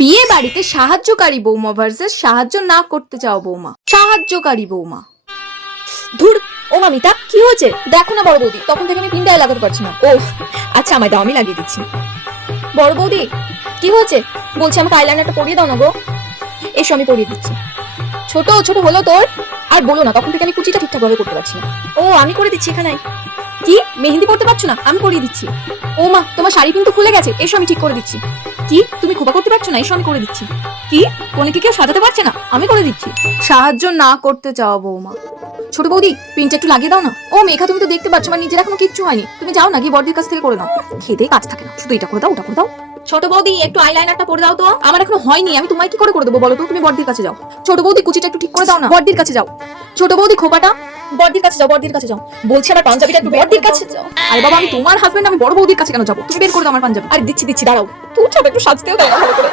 বিয়ে বাড়িতে সাহায্যকারী বৌমা ভার্সেস সাহায্য না করতে চাও বৌমা। সাহায্যকারী বৌমা। ধুর, ও মামিতা কি হয়েছে? দেখো না বড় বৌদি, তখন থেকে আমি পিনটাই লাগাতে পারছি না। ও আচ্ছা, আমায় দাও, আমি লাগিয়ে দিচ্ছি। বড় বৌদি কি হয়েছে? বলছি আমাকে আইলাইনারটা পরিয়ে দাও না গো। এসো আমি পরিয়ে দিচ্ছি। ছোট ছোট হলো তোর? আর বলো না, তখন থেকে আমি কুচিটা ঠিকঠাক ভাবে করতে পারছি না। ও আমি করে দিচ্ছি এখানে। কি মেহেন্দি পড়তে পারছো না? আমি পরিয়ে দিচ্ছি। ও মা, তোমার শাড়ি কিন্তু খুলে গেছে, এসো আমি ঠিক করে দিচ্ছি। কি তুমি খোপা করতে পারছো না? এসো আমি করে দিচ্ছি। কি কোনে কি কেউ সাজাতে পারছে না? আমি করে দিচ্ছি। সাহায্য না করতে চাও বৌমা। ছোট বৌদি পিনটা একটু লাগিয়ে দাও না। ও মেঘা, তুমি তো দেখতে পাচ্ছ আমার নিজের এখনো কিচ্ছু হয়নি। তুমি যাও না, গিয়ে বড়দির কাছ থেকে করে নাও। খেতে কাজ থাকে না, শুধু এটা করে দাও ওটা করে দাও। ছোট বৌদি একটু আইলাইনারটা পরে দাও তো। আমার এখনো হয়নি, আমি তোমায় কি করে দেবো বলো তো? তুমি বড়দির কাছে যাও। ছোট বৌদি কুচিটা একটু ঠিক করে দাও না। বড়দির কাছে যাও। ছোট বৌদি খোপাটা বড়দির কাছে যাও, বড়দির কাছে যাও। বলছি আমার পাঞ্জাবিটা একটু বড়দির কাছে যাও। আরে বাবা, আমি তোমার হাজবেন্ড, আমি বড় বৌদির কাছে কেন যাবো? তুমি বের করে দাও আমার পাঞ্জাবি। আরে দিচ্ছি দিচ্ছি, দাঁড়াও। তুই ছোট একটু সাজতেও দাও না ভালো করে।